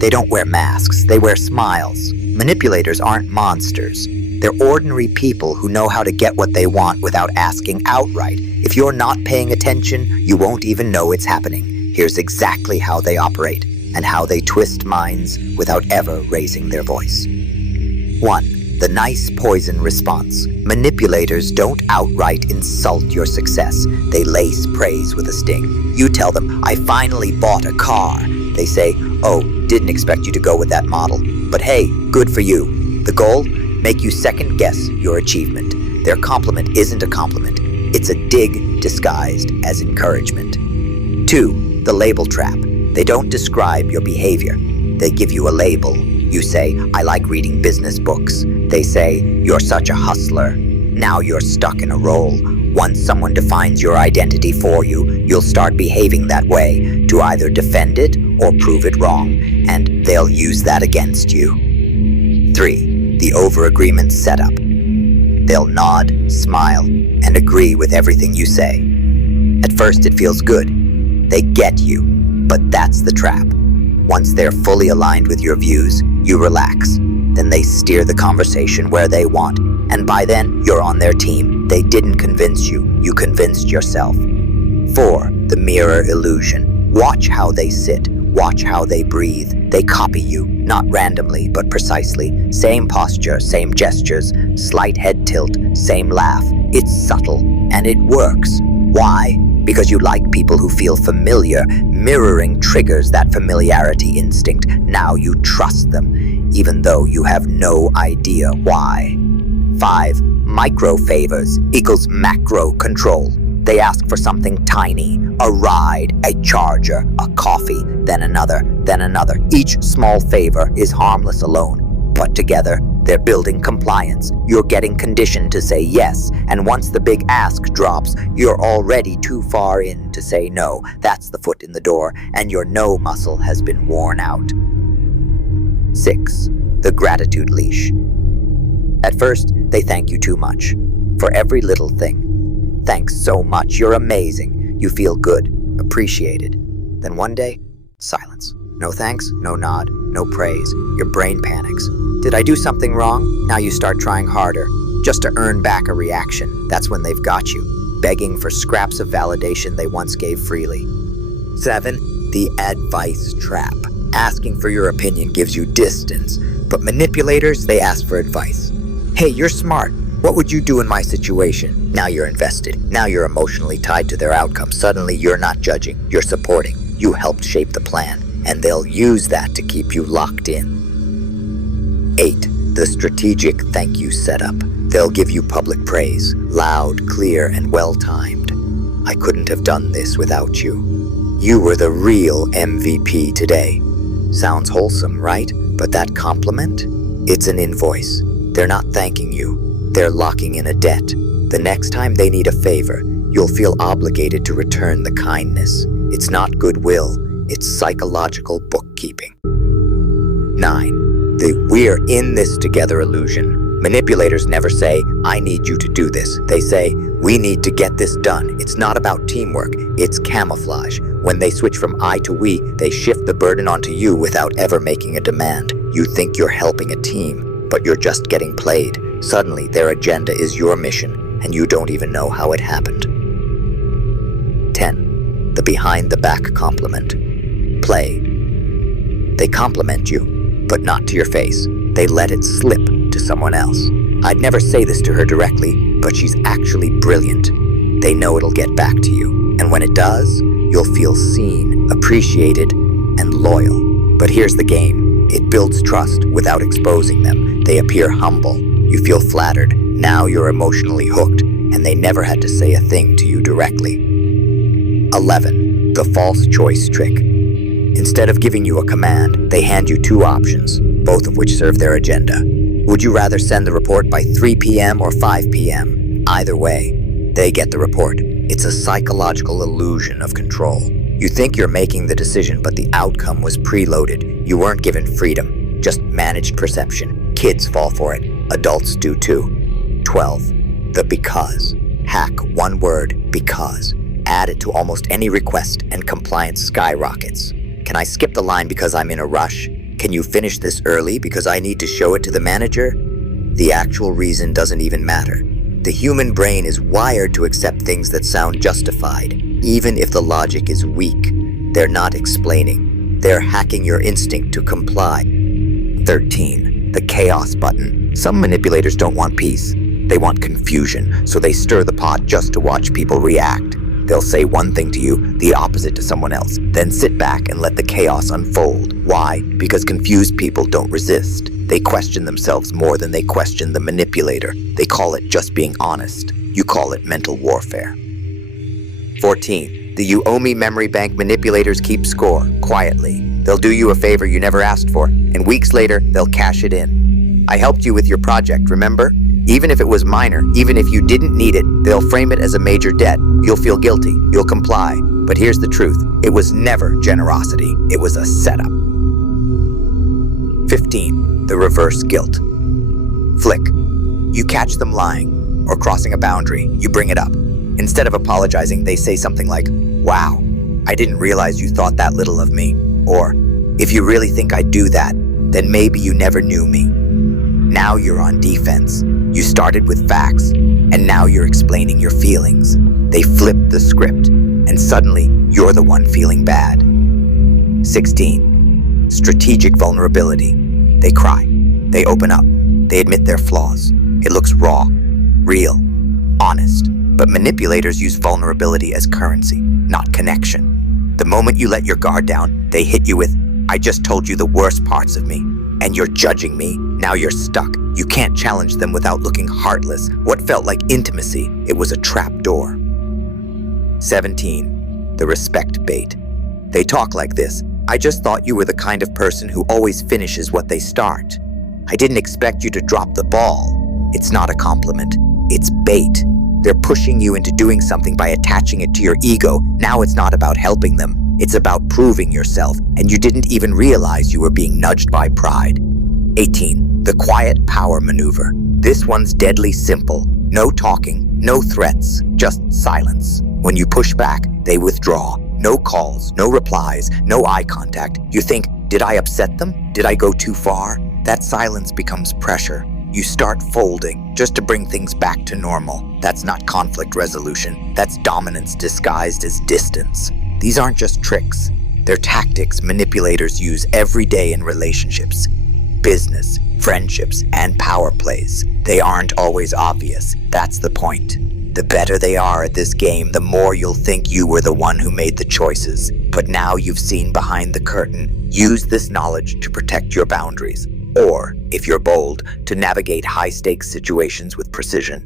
They don't wear masks, they wear smiles. Manipulators aren't monsters. They're ordinary people who know how to get what they want without asking outright. If you're not paying attention, you won't even know it's happening. Here's exactly how they operate and how they twist minds without ever raising their voice. 1. The nice poison response. Manipulators don't outright insult your success. They lace praise with a sting. You tell them, "I finally bought a car." They say, "Oh, didn't expect you to go with that model. But hey, good for you." The goal? Make you second guess your achievement. Their compliment isn't a compliment. It's a dig disguised as encouragement. 2. The label trap. They don't describe your behavior. They give you a label. You say, "I like reading business books." They say, "You're such a hustler." Now you're stuck in a role. Once someone defines your identity for you, you'll start behaving that way to either defend it or prove it wrong, and they'll use that against you. 3. The Overaggreement Setup. They'll nod, smile, and agree with everything you say. At first it feels good. They get you, but that's the trap. Once they're fully aligned with your views, you relax. Then they steer the conversation where they want, and by then, you're on their team. They didn't convince you, you convinced yourself. 4. The mirror illusion. Watch how they sit, watch how they breathe. They copy you, not randomly, but precisely. Same posture, same gestures, slight head tilt, same laugh. It's subtle, and it works. Why? Because you like people who feel familiar. Mirroring triggers that familiarity instinct. Now you trust them, even though you have no idea why. 5. Micro favors equals macro control. They ask for something tiny, a ride, a charger, a coffee, then another, then another. Each small favor is harmless alone, but together, they're building compliance. You're getting conditioned to say yes, and once the big ask drops, you're already too far in to say no. That's the foot in the door, and your no muscle has been worn out. 6. The Gratitude Leash. At first, they thank you too much. For every little thing. "Thanks so much, you're amazing." You feel good, appreciated. Then one day, silence. No thanks, no nod, no praise. Your brain panics. Did I do something wrong? Now you start trying harder, just to earn back a reaction. That's when they've got you, begging for scraps of validation they once gave freely. 7. The advice trap. Asking for your opinion gives you distance, but manipulators, they ask for advice. "Hey, you're smart. What would you do in my situation?" Now you're invested. Now you're emotionally tied to their outcome. Suddenly you're not judging, you're supporting. You helped shape the plan, and they'll use that to keep you locked in. 8. The strategic thank you setup. They'll give you public praise, loud, clear, and well-timed. "I couldn't have done this without you. You were the real MVP today." Sounds wholesome, right? But that compliment? It's an invoice. They're not thanking you. They're locking in a debt. The next time they need a favor, you'll feel obligated to return the kindness. It's not goodwill, it's psychological bookkeeping. 9. The "we're in this together" illusion. Manipulators never say, "I need you to do this." They say, "We need to get this done." It's not about teamwork, it's camouflage. When they switch from I to we, they shift the burden onto you without ever making a demand. You think you're helping a team, but you're just getting played. Suddenly, their agenda is your mission, and you don't even know how it happened. 10. The behind-the-back compliment. Play. They compliment you, but not to your face. They let it slip to someone else. I'd never say this to her directly, but she's actually brilliant. They know it'll get back to you, and when it does, you'll feel seen, appreciated, and loyal. But here's the game. It builds trust without exposing them. They appear humble. You feel flattered. Now you're emotionally hooked, and they never had to say a thing to you directly. 11. The false choice trick. Instead of giving you a command, they hand you two options, both of which serve their agenda. Would you rather send the report by 3 p.m. or 5 p.m.? Either way, they get the report. It's a psychological illusion of control. You think you're making the decision, but the outcome was preloaded. You weren't given freedom, just managed perception. Kids fall for it. Adults do too. 12. The because. Hack one word, because. Add it to almost any request and compliance skyrockets. Can I skip the line because I'm in a rush? Can you finish this early because I need to show it to the manager? The actual reason doesn't even matter. The human brain is wired to accept things that sound justified, even if the logic is weak. They're not explaining. They're hacking your instinct to comply. 13. The chaos button. Some manipulators don't want peace. They want confusion, so they stir the pot just to watch people react. They'll say one thing to you, the opposite to someone else, then sit back and let the chaos unfold. Why? Because confused people don't resist. They question themselves more than they question the manipulator. They call it just being honest. You call it mental warfare. 14. The UMI Memory Bank manipulators keep score, quietly. They'll do you a favor you never asked for, and weeks later, they'll cash it in. I helped you with your project, remember? Even if it was minor, even if you didn't need it, they'll frame it as a major debt. You'll feel guilty, you'll comply. But here's the truth, it was never generosity, it was a setup. 15. The reverse guilt. Flick. You catch them lying, or crossing a boundary, you bring it up. Instead of apologizing, they say something like, "Wow, I didn't realize you thought that little of me." Or, "If you really think I'd do that, then maybe you never knew me." Now you're on defense. You started with facts, and now you're explaining your feelings. They flipped the script, and suddenly you're the one feeling bad. 16. Strategic vulnerability. They cry. They open up. They admit their flaws. It looks raw, real, honest. But manipulators use vulnerability as currency, not connection. The moment you let your guard down, they hit you with, "I just told you the worst parts of me, and you're judging me. Now you're stuck." You can't challenge them without looking heartless. What felt like intimacy, it was a trap door. 17. The respect bait. They talk like this. "I just thought you were the kind of person who always finishes what they start. I didn't expect you to drop the ball." It's not a compliment. It's bait. They're pushing you into doing something by attaching it to your ego. Now it's not about helping them. It's about proving yourself, and you didn't even realize you were being nudged by pride. 18. The quiet power maneuver. This one's deadly simple. No talking, no threats, just silence. When you push back, they withdraw. No calls, no replies, no eye contact. You think, did I upset them? Did I go too far? That silence becomes pressure. You start folding just to bring things back to normal. That's not conflict resolution. That's dominance disguised as distance. These aren't just tricks. They're tactics manipulators use every day in relationships, business, friendships, and power plays. They aren't always obvious. That's the point. The better they are at this game, the more you'll think you were the one who made the choices. But now you've seen behind the curtain. Use this knowledge to protect your boundaries. Or, if you're bold, to navigate high-stakes situations with precision.